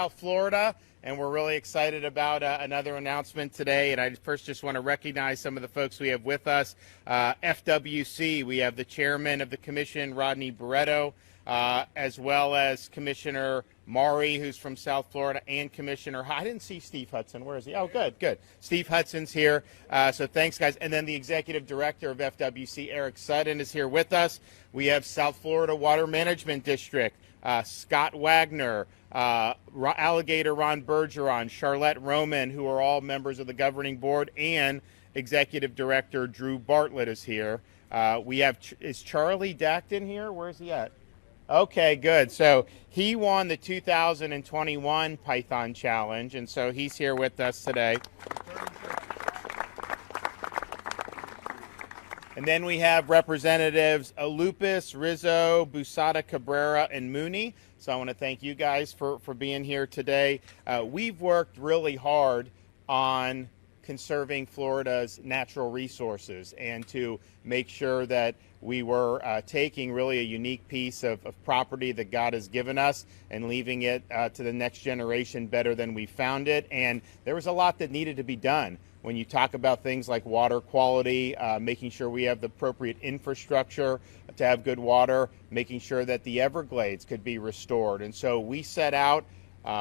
South Florida, and we're really excited about another announcement today. And I first just want to recognize some of the folks we have with us. FWC, we have the chairman of the commission, Rodney Barreto, as well as Commissioner Maury, who's from South Florida, and Commissioner, I didn't see Steve Hudson. Where is he? Oh, good. Steve Hudson's here. So thanks, guys. And then the executive director of FWC, Eric Sutton, is here with us. We have South Florida Water Management District, Scott Wagner, Alligator Ron Bergeron, Charlotte Roman, who are all members of the governing board, and executive director Drew Bartlett is here. We have, is Charlie Dacton here? Where's he at? Okay, good. So he won the 2021 Python Challenge, and so he's here with us today. And then we have representatives Alupis, Rizzo, Busada, Cabrera, and Mooney. So I want to thank you guys for being here today. We've worked really hard on conserving Florida's natural resources and to make sure that we were taking really a unique piece of property that God has given us and leaving it to the next generation better than we found it. And there was a lot that needed to be done. When you talk about things like water quality, making sure we have the appropriate infrastructure to have good water, making sure that the Everglades could be restored. And so we set out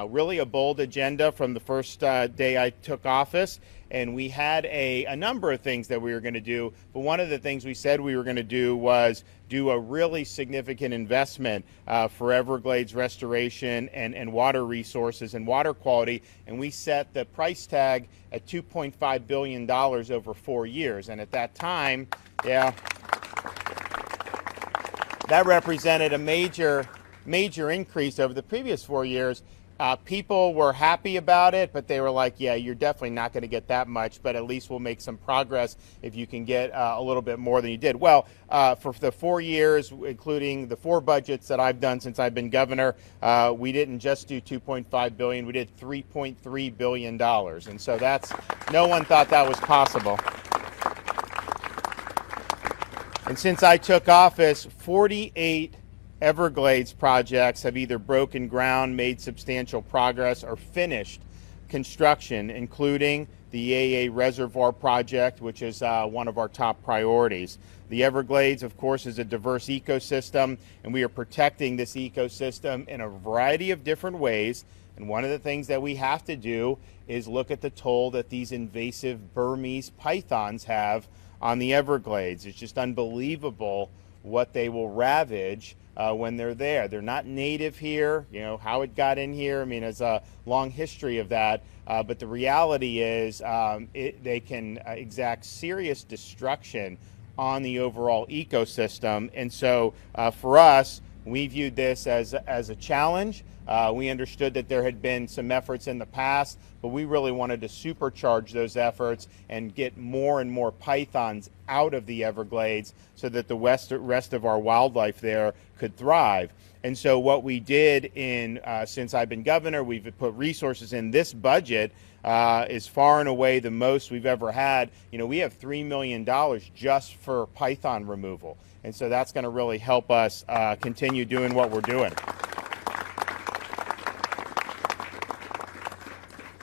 really a bold agenda from the first day I took office, and we had a number of things that we were going to do. But one of the things we said we were going to do was do a really significant investment for Everglades restoration and water resources and water quality. And we set the price tag at $2.5 billion over 4 years. And at that time, that represented a major increase over the previous 4 years. People were happy about it, but they were like, yeah, you're definitely not going to get that much, but at least we'll make some progress if you can get a little bit more than you did. Well, for the 4 years, including the 4 budgets that I've done since I've been governor, we didn't just do $2.5 billion, we did $3.3 billion. And so no one thought that was possible. And since I took office, 48 Everglades projects have either broken ground, made substantial progress, or finished construction, including the AA Reservoir project, which is one of our top priorities. The Everglades, of course, is a diverse ecosystem, and we are protecting this ecosystem in a variety of different ways. And one of the things that we have to do is look at the toll that these invasive Burmese pythons have on the Everglades. It's just unbelievable what they will ravage when they're there. They're not native here. You know, how it got in here, I mean, there's a long history of that. But the reality is they can exact serious destruction on the overall ecosystem. And so for us, we viewed this as a challenge. We understood that there had been some efforts in the past, but we really wanted to supercharge those efforts and get more and more pythons out of the Everglades so that the rest of our wildlife there could thrive. And so what we did since I've been governor, we've put resources in this budget is far and away the most we've ever had. You know, we have $3 million just for python removal. And so that's going to really help us continue doing what we're doing.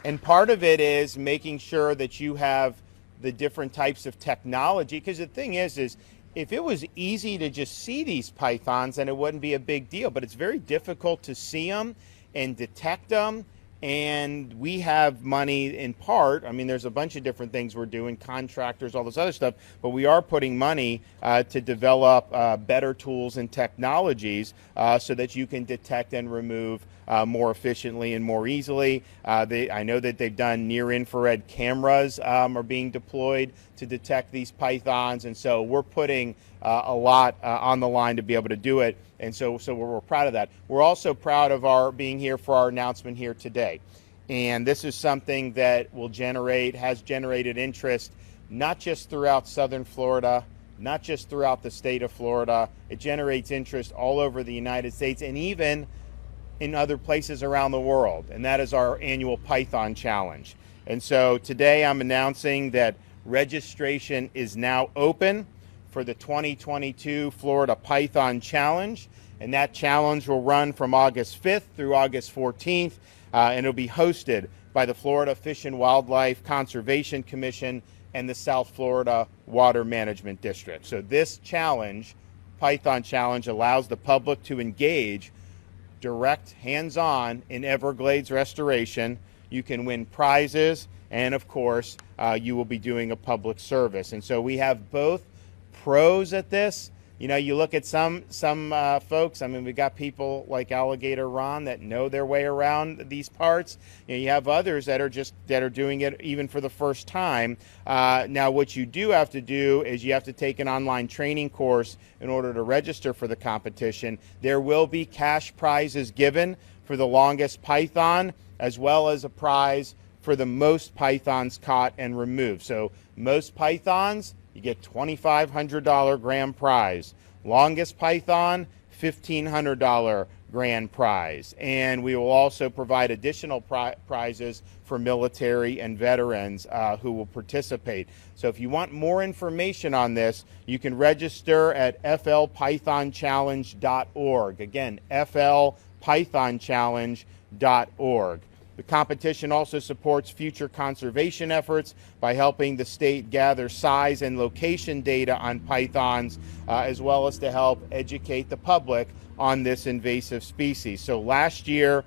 And part of it is making sure that you have the different types of technology, because the thing is if it was easy to just see these pythons, then it wouldn't be a big deal. But it's very difficult to see them and detect them. And we have money in part. I mean, there's a bunch of different things we're doing, contractors, all this other stuff, but we are putting money to develop better tools and technologies so that you can detect and remove more efficiently and more easily. I know that they've done near-infrared cameras are being deployed to detect these pythons, and so we're putting a lot on the line to be able to do it, and so we're proud of that. We're also proud of our being here for our announcement here today, and this is something that has generated interest not just throughout southern Florida, not just throughout the state of Florida. It generates interest all over the United States and even in other places around the world, and that is our annual Python Challenge. And so today I'm announcing that registration is now open for the 2022 Florida Python Challenge, and that challenge will run from August 5th through August 14th. and it'll be hosted by the Florida Fish and Wildlife Conservation Commission and the South Florida Water Management District. So this challenge, Python Challenge, allows the public to engage direct, hands-on in Everglades restoration. You can win prizes, and of course, you will be doing a public service. And so we have both pros at this. You know, you look at some folks, I mean, we got people like Alligator Ron that know their way around these parts. You know, you have others that are doing it even for the first time. Now, what you do have to do is you have to take an online training course in order to register for the competition. There will be cash prizes given for the longest python, as well as a prize for the most pythons caught and removed. So most pythons, you get $2,500 grand prize. Longest python, $1,500 grand prize. And we will also provide additional prizes for military and veterans who will participate. So if you want more information on this, you can register at flpythonchallenge.org. Again, flpythonchallenge.org. The competition also supports future conservation efforts by helping the state gather size and location data on pythons, as well as to help educate the public on this invasive species. So last year,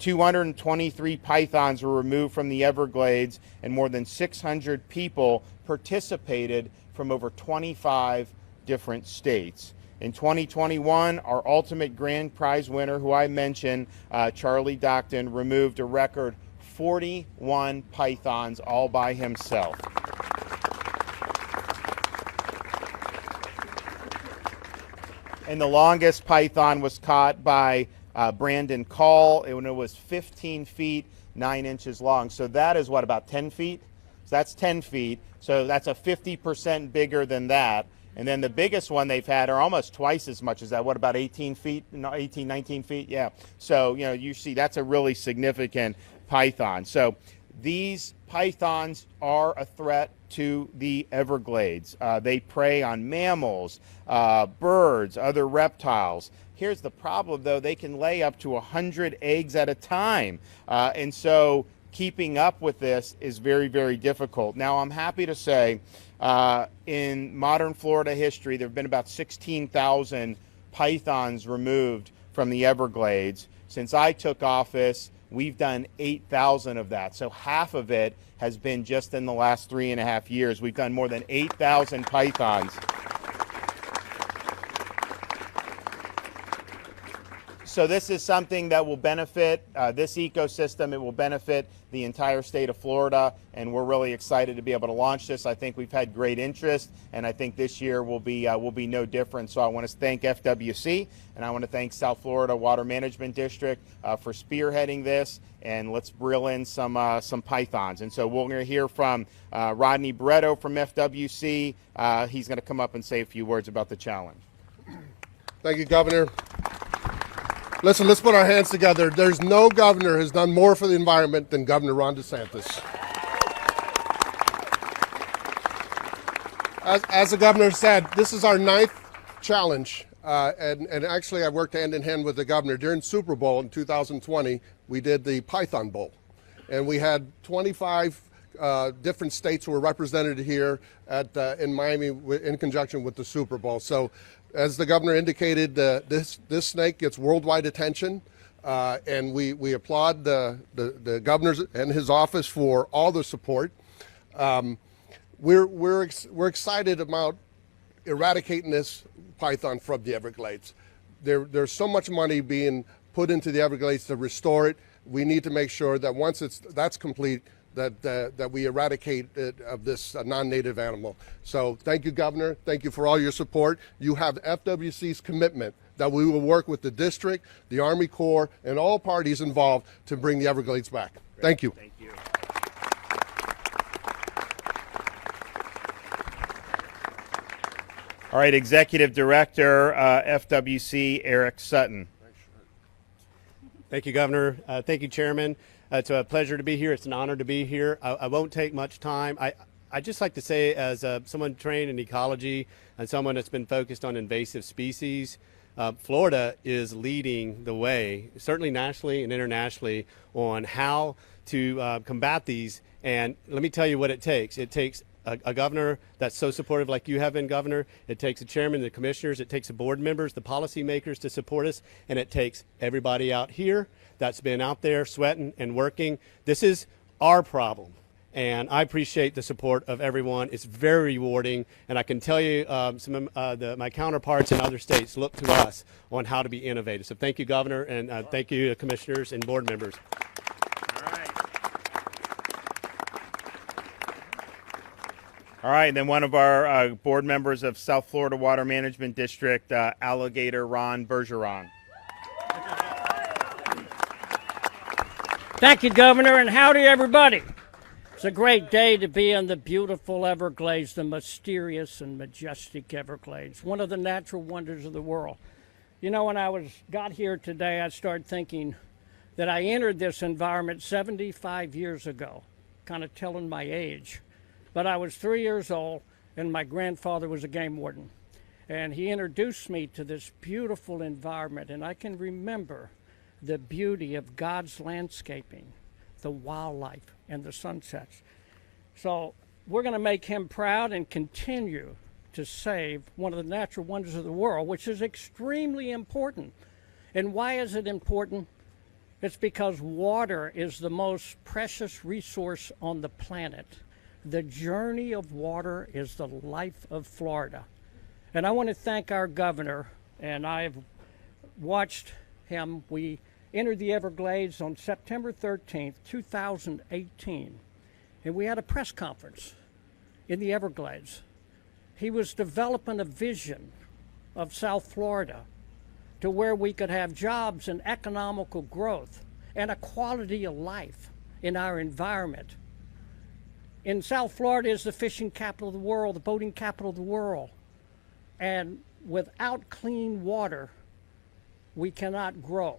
223 pythons were removed from the Everglades, and more than 600 people participated from over 25 different states. In 2021, our ultimate grand prize winner, who I mentioned, Charlie Docton, removed a record 41 pythons all by himself. And the longest python was caught by Brandon Call, and it was 15 feet, 9 inches long. So that is what, about 10 feet? So that's 10 feet. So that's a 50% bigger than that. And then the biggest one they've had are almost twice as much as that. What, about 18 feet? No, 18, 19 feet? Yeah. So, you know, you see that's a really significant python. So these pythons are a threat to the Everglades. They prey on mammals, birds, other reptiles. Here's the problem, though. They can lay up to 100 eggs at a time. And so keeping up with this is very, very difficult. Now, I'm happy to say in modern Florida history, there have been about 16,000 pythons removed from the Everglades. Since I took office, we've done 8,000 of that. So half of it has been just in the last 3.5 years. We've done more than 8,000 pythons. So this is something that will benefit this ecosystem. It will benefit the entire state of Florida, and we're really excited to be able to launch this. I think we've had great interest, and I think this year will be no different. So I want to thank FWC, and I want to thank South Florida Water Management District for spearheading this. And let's reel in some pythons. And so we're going to hear from Rodney Barreto from FWC. He's going to come up and say a few words about the challenge. Thank you, Governor. Listen, let's put our hands together. There's no governor who has done more for the environment than Governor Ron DeSantis. As the governor said, this is our 9th challenge. And actually, I worked hand in hand with the governor. During Super Bowl in 2020, we did the Python Bowl. And we had 25 different states who were represented here in Miami in conjunction with the Super Bowl. So, as the governor indicated, this snake gets worldwide attention, and we applaud the governor and his office for all the support. We're excited about eradicating this python from the Everglades. There's so much money being put into the Everglades to restore it. We need to make sure that once that's complete, that we eradicate it of this non-native animal. So thank you, Governor. Thank you for all your support. You have FWC's commitment that we will work with the district, the Army Corps, and all parties involved to bring the Everglades back. Great. Thank you. Thank you. All right, Executive Director, FWC, Eric Sutton. Thank you, Governor. Thank you, Chairman. It's a pleasure to be here. It's an honor to be here. I won't take much time. I just like to say, as someone trained in ecology and someone that's been focused on invasive species, Florida is leading the way, certainly nationally and internationally, on how to combat these. And let me tell you what it takes. It takes a governor that's so supportive like you have been, Governor. It takes a chairman, the commissioners. It takes the board members, the policymakers to support us. And it takes everybody out here that's been out there sweating and working. This is our problem. And I appreciate the support of everyone. It's very rewarding. And I can tell you some of my counterparts in other states look to us on how to be innovative. So thank you, Governor, and thank you, commissioners and board members. All right, and then one of our board members of South Florida Water Management District, Alligator Ron Bergeron. Thank you, Governor, and howdy, everybody. It's a great day to be in the beautiful Everglades, the mysterious and majestic Everglades, one of the natural wonders of the world. You know, when I got here today, I started thinking that I entered this environment 75 years ago, kind of telling my age. But I was 3 years old, and my grandfather was a game warden. And he introduced me to this beautiful environment, and I can remember the beauty of God's landscaping, the wildlife, and the sunsets. So we're going to make him proud and continue to save one of the natural wonders of the world, which is extremely important. And why is it important? It's because water is the most precious resource on the planet. The journey of water is the life of Florida. And I want to thank our governor, and I've watched him. We entered the Everglades on September 13th, 2018, and we had a press conference in the Everglades. He was developing a vision of South Florida to where we could have jobs and economical growth and a quality of life in our environment. In South Florida is the fishing capital of the world, the boating capital of the world. And without clean water, we cannot grow.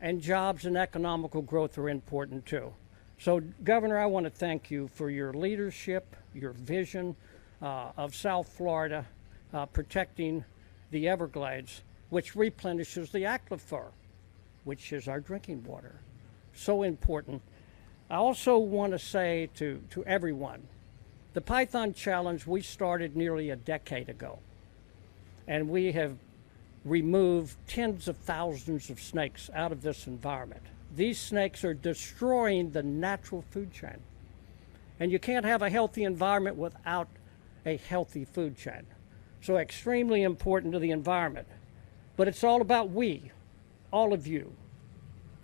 And jobs and economical growth are important too. So, Governor, I want to thank you for your leadership, your vision of South Florida, protecting the Everglades, which replenishes the aquifer, which is our drinking water. So important. I also want to say to everyone, the Python Challenge we started nearly a decade ago, and we have removed tens of thousands of snakes out of this environment. These snakes are destroying the natural food chain, and you can't have a healthy environment without a healthy food chain. So extremely important to the environment. But it's all about we, all of you,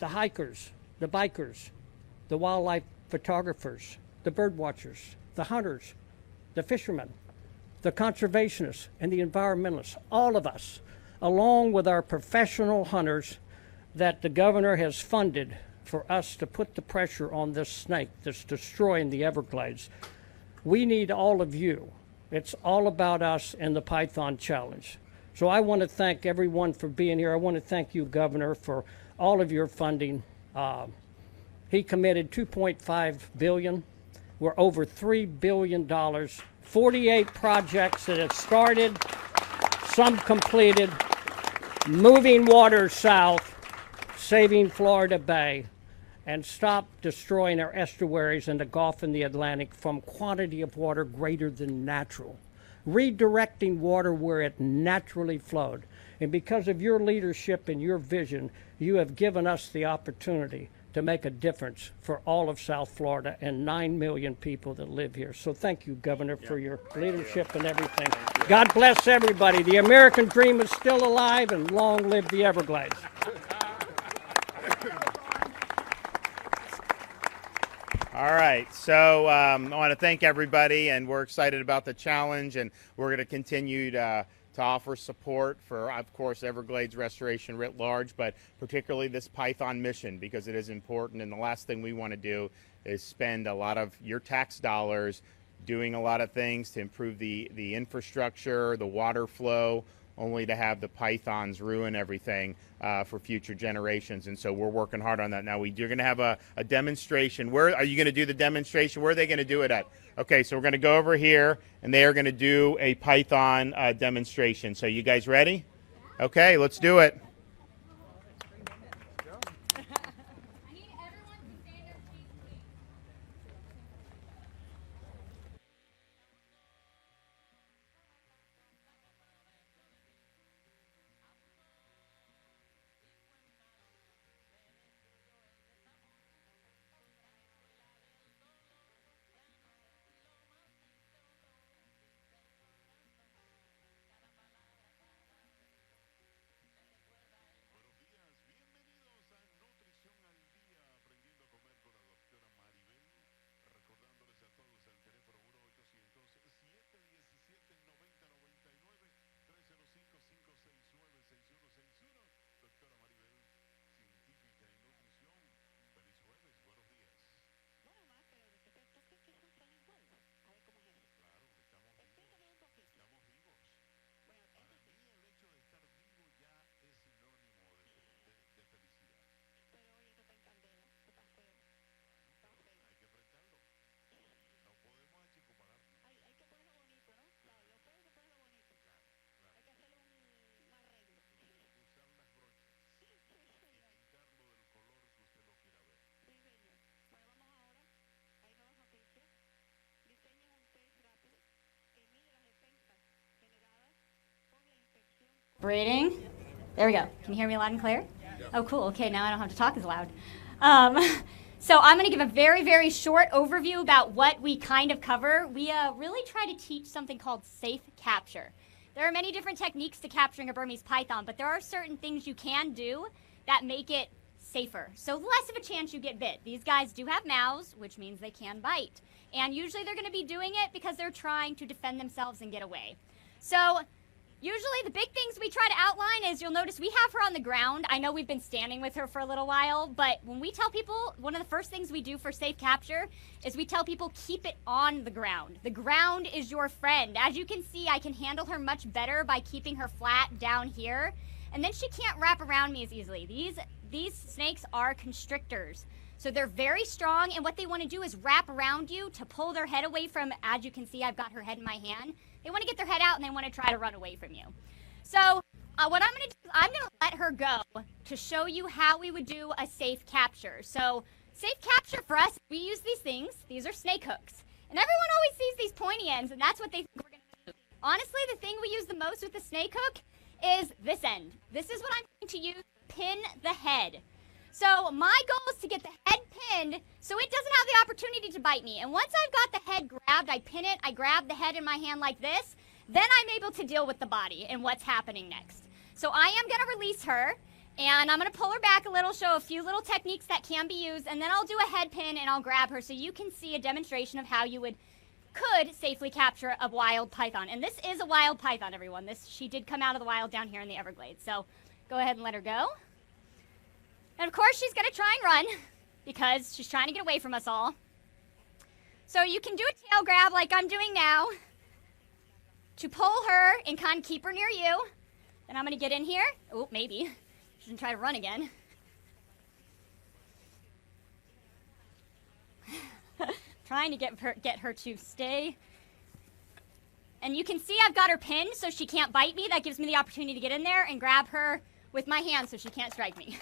the hikers, the bikers, the wildlife photographers, the bird watchers, the hunters, the fishermen, the conservationists, and the environmentalists, all of us, along with our professional hunters that the governor has funded for us to put the pressure on this snake that's destroying the Everglades. We need all of you. It's all about us and the Python Challenge. So I want to thank everyone for being here. I want to thank you, Governor, for all of your funding. He committed $2.5 billion. We're over $3 billion. 48 projects that have started, some completed, moving water south, saving Florida Bay, and stop destroying our estuaries in the Gulf and the Atlantic from quantity of water greater than natural, redirecting water where it naturally flowed. And because of your leadership and your vision, you have given us the opportunity to make a difference for all of South Florida and 9 million people that live here. So thank you, Governor, for your leadership and everything. God bless everybody. The American dream is still alive, and long live the Everglades. All right, so I want to thank everybody, and we're excited about the challenge, and we're going to continue to offer support for, of course, Everglades restoration writ large, but particularly this Python mission, because it is important. And the last thing we want to do is spend a lot of your tax dollars doing a lot of things to improve the infrastructure, the water flow, only to have the pythons ruin everything for future generations. And so we're working hard on that now. You're going to have a demonstration. Where are you going to do the demonstration? Where are they going to do it at? Okay, so we're going to go over here, and they are going to do a python demonstration. So you guys ready? Okay, let's do it. Breathing. There we go. Can you hear me loud and clear? Oh, cool. Okay, now I don't have to talk as loud. So I'm going to give a very, very short overview about what we kind of cover. We really try to teach something called safe capture. There are many different techniques to capturing a Burmese python, but there are certain things you can do that make it safer. So less of a chance you get bit. These guys do have mouths, which means they can bite. And usually they're going to be doing it because they're trying to defend themselves and get away. So usually the big things we try to outline is, you'll notice we have her on the ground. I know we've been standing with her for a little while, but when we tell people, one of the first things we do for safe capture is we tell people keep it on the ground. The ground is your friend. As you can see, I can handle her much better by keeping her flat down here, and then she can't wrap around me as easily. These snakes are constrictors. So they're very strong, and what they want to do is wrap around you to pull their head away from, as you can see, I've got her head in my hand. They want to get their head out and they want to try to run away from you. So what I'm going to do is I'm going to let her go to show you how we would do a safe capture. So safe capture for us, we use these things. These are snake hooks. And everyone always sees these pointy ends, and that's what they think we're going to do. Honestly, the thing we use the most with the snake hook is this end. This is what I'm going to use to pin the head. So my goal is to get the head pinned so it doesn't have the opportunity to bite me. And once I've got the head grabbed, I pin it, I grab the head in my hand like this, then I'm able to deal with the body and what's happening next. So I am going to release her, and I'm going to pull her back a little, show a few little techniques that can be used, and then I'll do a head pin and I'll grab her so you can see a demonstration of how you could safely capture a wild python. And this is a wild python, everyone. She did come out of the wild down here in the Everglades. So go ahead and let her go. And of course, she's going to try and run because she's trying to get away from us all. So you can do a tail grab like I'm doing now to pull her and kind of keep her near you. Then I'm going to get in here. Oh, maybe. She can try to run again. Trying to get her to stay. And you can see I've got her pinned so she can't bite me. That gives me the opportunity to get in there and grab her with my hand so she can't strike me.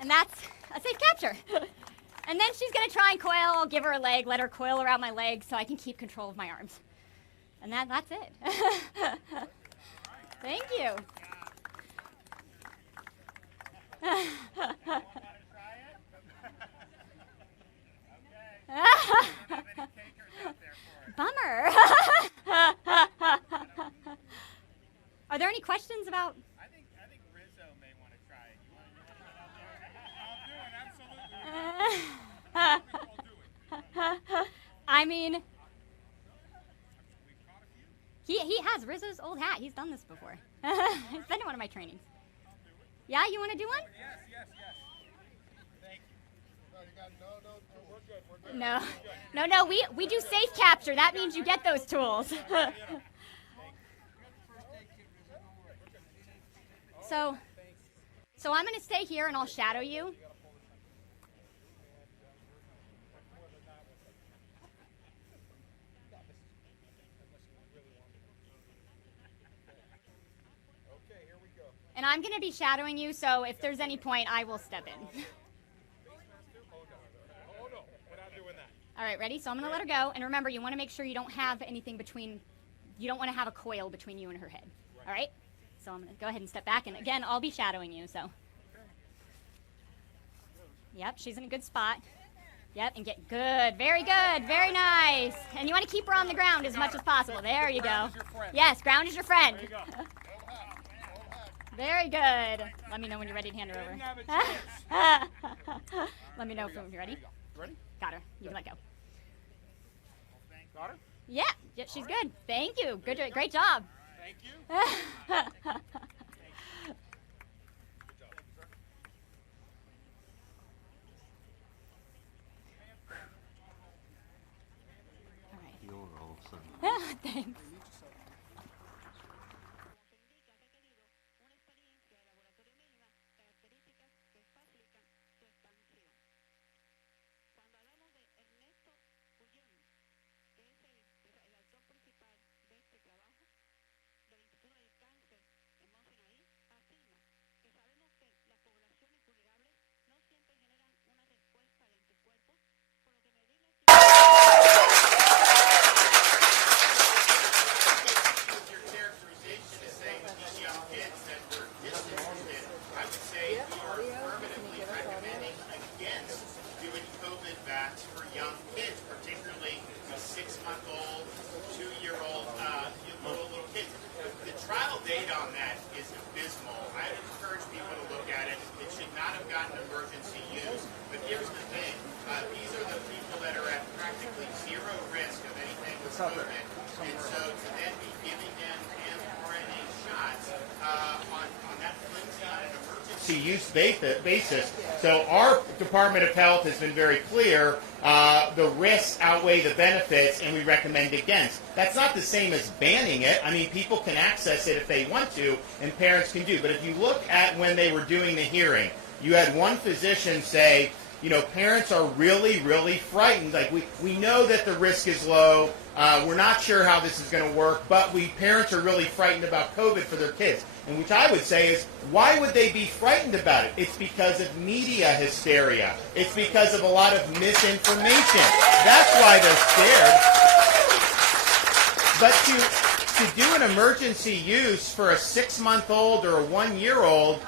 And that's a safe capture. And then she's going to try and coil. I'll give her a leg, let her coil around my leg so I can keep control of my arms. And that's it. Thank you. Bummer. Are there any questions about? I think Rizzo may want to try it. I'll do it, absolutely. I mean, he has Rizzo's old hat. He's done this before. He's been to one of my trainings. Yeah, you want to do one? Yes. Thank you. No, we do safe capture. That means you get those tools. So I'm going to stay here and I'll shadow you. Okay, here we go. And I'm going to be shadowing you, so if there's any point, I will step in. All right, ready? So I'm going to let her go. And remember, you want to make sure you don't have anything between, you don't want to have a coil between you and her head. All right? So I'm going to go ahead and step back. And again, I'll be shadowing you, so. Yep, she's in a good spot. Yep, and get good. Very good. Very nice. And you want to keep her on the ground as much as possible. There you go. Yes, ground is your friend. There you go. Very good. Let me know when you're ready to hand her over. Let me know when you're ready. Ready? Got her. You can let go. Got her? Yeah, yeah, she's good. Thank you. Good, great job. Thank you. All right. Thanks. Use basis. So our Department of Health has been very clear, the risks outweigh the benefits, and we recommend against. That's not the same as banning it. I mean, people can access it if they want to, and parents can do. But if you look at when they were doing the hearing, you had one physician say, you know, parents are really, really frightened. Like, we know that the risk is low. We're not sure how this is going to work, but parents are really frightened about COVID for their kids. And which I would say is, why would they be frightened about it? It's because of media hysteria. It's because of a lot of misinformation. That's why they're scared. But to do an emergency use for a 6-month-old or a 1-year-old,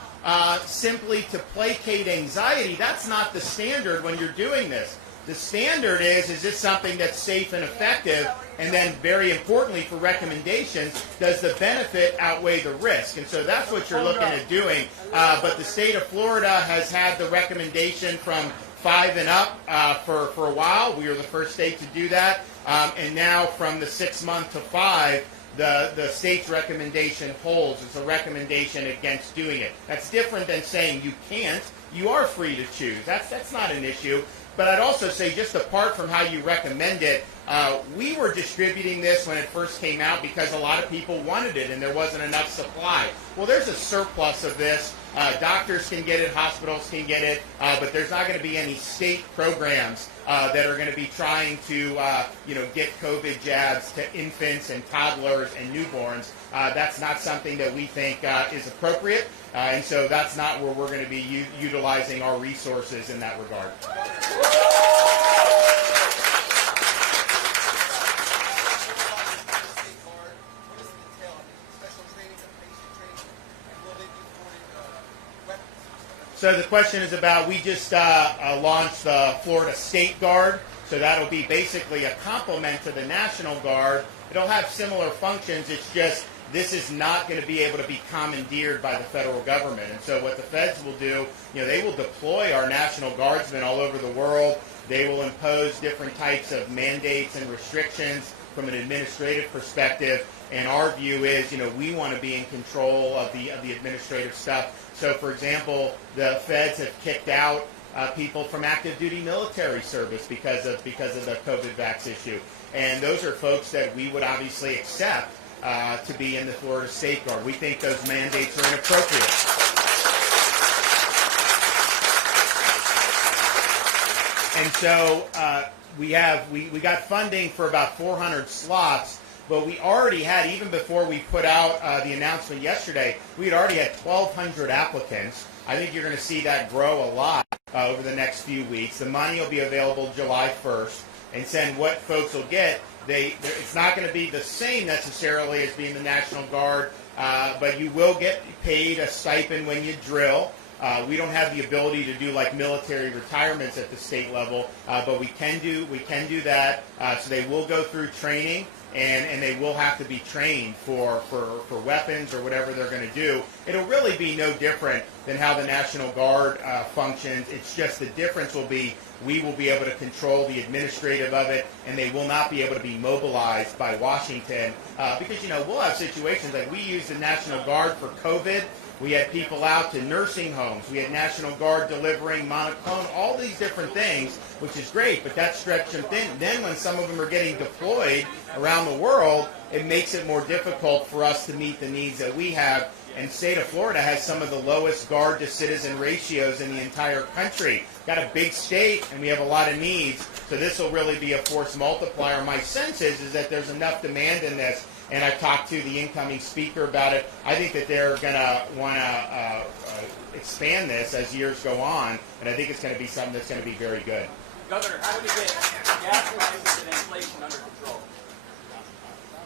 simply to placate anxiety, that's not the standard when you're doing this. The standard is this something that's safe and effective? And then, very importantly, for recommendations, does the benefit outweigh the risk? And so that's what you're looking at doing. But the state of Florida has had the recommendation from 5 and up for a while. We were the first state to do that. And now from the 6-month to 5, the state's recommendation holds. It's a recommendation against doing it. That's different than saying you can't. You are free to choose. That's not an issue. But I'd also say, just apart from how you recommend it, we were distributing this when it first came out because a lot of people wanted it and there wasn't enough supply. Well, there's a surplus of this. Doctors can get it, hospitals can get it, but there's not going to be any state programs that are going to be trying to, get COVID jabs to infants and toddlers and newborns. That's not something that we think is appropriate, and so that's not where we're going to be utilizing our resources in that regard. So the question is about, we just launched the Florida State Guard. So that'll be basically a complement to the National Guard. It'll have similar functions. It's just this is not going to be able to be commandeered by the federal government. And so what the feds will do, they will deploy our National Guardsmen all over the world. They will impose different types of mandates and restrictions from an administrative perspective. And our view is, we want to be in control of the administrative stuff. So, for example, the feds have kicked out people from active duty military service because of the COVID vax issue. And those are folks that we would obviously accept to be in the Florida State Guard. We think those mandates are inappropriate. And so we got funding for about 400 slots, But we already had, even before we put out the announcement yesterday, we had already had 1,200 applicants. I think you're going to see that grow a lot over the next few weeks. The money will be available July 1st. And then what folks will get, it's not going to be the same necessarily as being the National Guard, but you will get paid a stipend when you drill. We don't have the ability to do like military retirements at the state level, but we can do that. So they will go through training, and they will have to be trained for weapons or whatever they're going to do. It'll really be no different than how the National Guard functions. It's just the difference will be we will be able to control the administrative of it, and they will not be able to be mobilized by Washington because, we'll have situations like we used the National Guard for COVID. We had people out to nursing homes. We had National Guard delivering monoclonal, all these different things, which is great, but that's stretched them thin. Then when some of them are getting deployed around the world, it makes it more difficult for us to meet the needs that we have. And the state of Florida has some of the lowest guard to citizen ratios in the entire country. Got a big state, and we have a lot of needs, so this will really be a force multiplier. My sense is that there's enough demand in this, and I've talked to the incoming speaker about it. I think that they're going to want to expand this as years go on, and I think it's going to be something that's going to be very good. Governor, how do we get gas prices and inflation under control?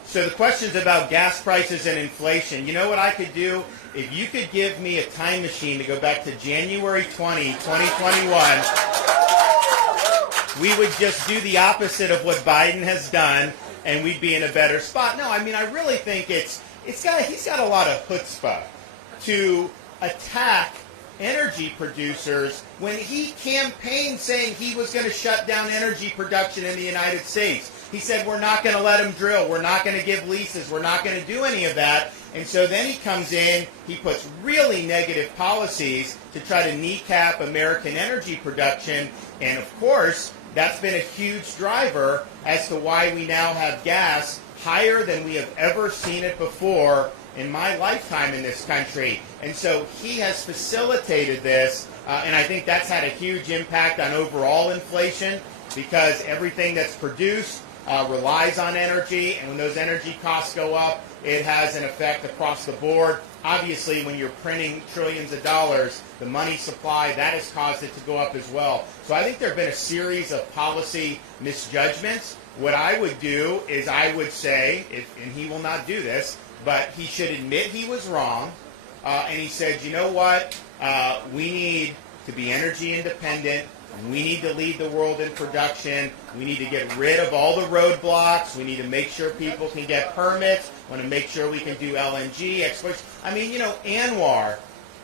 So the question's about gas prices and inflation. You know what I could do? If you could give me a time machine to go back to January 2021, we would just do the opposite of what Biden has done, and we'd be in a better spot. No, I mean, I really think he's got a lot of chutzpah to attack energy producers when he campaigned saying he was going to shut down energy production in the United States. He said, we're not going to let them drill. We're not going to give leases. We're not going to do any of that. And so then he comes in, he puts really negative policies to try to kneecap American energy production. And of course, that's been a huge driver as to why we now have gas higher than we have ever seen it before in my lifetime in this country. And so he has facilitated this, and I think that's had a huge impact on overall inflation because everything that's produced relies on energy, and when those energy costs go up, it has an effect across the board. Obviously, when you're printing trillions of dollars, the money supply, that has caused it to go up as well. So I think there have been a series of policy misjudgments. What I would do is I would say, and he will not do this, but he should admit he was wrong, and he said, you know what, we need to be energy independent. We need to lead the world in production. We need to get rid of all the roadblocks. We need to make sure people can get permits. We want to make sure we can do LNG exploration. I mean, ANWR.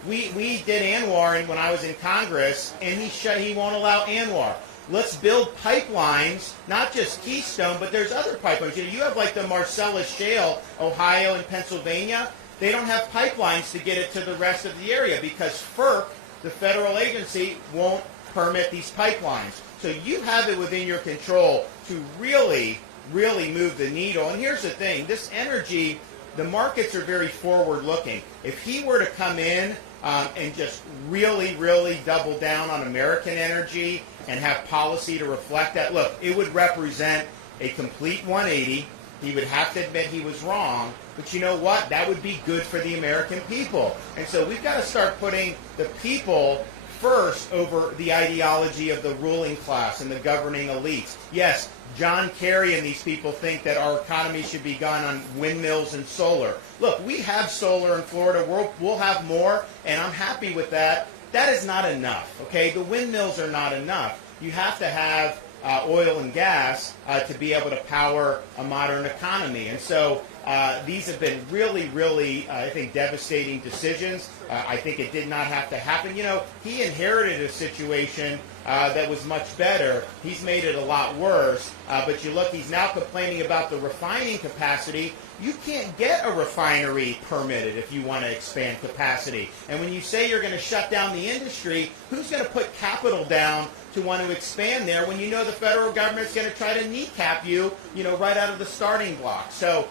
We did ANWR when I was in Congress, and he won't allow ANWR. Let's build pipelines, not just Keystone, but there's other pipelines. You have like the Marcellus Shale, Ohio and Pennsylvania. They don't have pipelines to get it to the rest of the area because FERC, the federal agency, won't permit these pipelines. So you have it within your control to really, really move the needle. And here's the thing, this energy, the markets are very forward-looking. If he were to come in and just really, really double down on American energy and have policy to reflect that, look, it would represent a complete 180. He would have to admit he was wrong. But you know what? That would be good for the American people. And so we've got to start putting the people first over the ideology of the ruling class and the governing elites. Yes, John Kerry and these people think that our economy should be gone on windmills and solar. Look, we have solar in Florida. We'll have more, and I'm happy with that. That is not enough, okay? The windmills are not enough. You have to have oil and gas to be able to power a modern economy. And so these have been really, really, I think, devastating decisions. I think it did not have to happen. He inherited a situation that was much better. He's made it a lot worse. But you look, he's now complaining about the refining capacity. You can't get a refinery permitted if you want to expand capacity. And when you say you're going to shut down the industry, who's going to put capital down to want to expand there when you know the federal government's going to try to kneecap you, right out of the starting block? So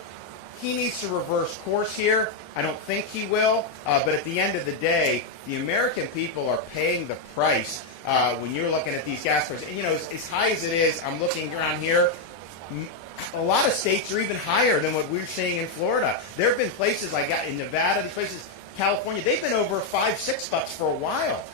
he needs to reverse course here. I don't think he will. But at the end of the day, the American people are paying the price when you're looking at these gas prices. And, as high as it is, I'm looking around here, a lot of states are even higher than what we're seeing in Florida. There have been places like in Nevada, these places, California, they've been over $5, $6 for a while.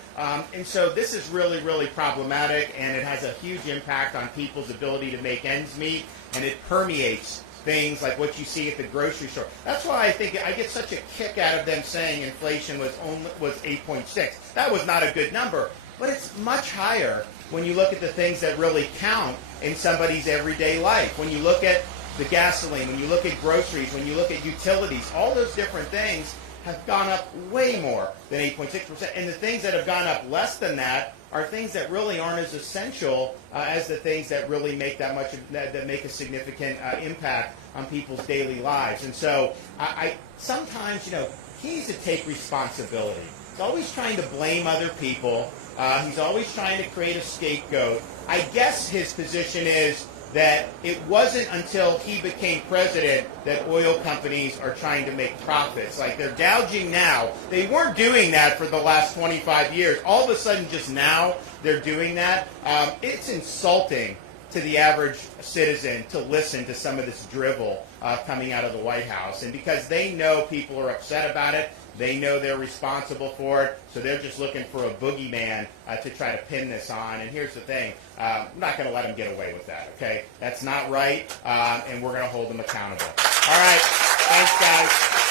And so this is really, really problematic, and it has a huge impact on people's ability to make ends meet, and it permeates things like what you see at the grocery store. That's why I think I get such a kick out of them saying inflation was 8.6. That was not a good number, but it's much higher when you look at the things that really count in somebody's everyday life. When you look at the gasoline, when you look at groceries, when you look at utilities, all those different things have gone up way more than 8.6%. And the things that have gone up less than that are things that really aren't as essential as the things that really make that make a significant impact on people's daily lives. And so I sometimes, he needs to take responsibility. He's always trying to blame other people. He's always trying to create a scapegoat. I guess his position is that it wasn't until he became president that oil companies are trying to make profits. Like, they're gouging now. They weren't doing that for the last 25 years. All of a sudden, just now, they're doing that. It's insulting to the average citizen to listen to some of this drivel coming out of the White House. And because they know people are upset about it, they know they're responsible for it, so they're just looking for a boogeyman to try to pin this on. And here's the thing, I'm not going to let them get away with that, okay? That's not right, and we're going to hold them accountable. All right, thanks, guys.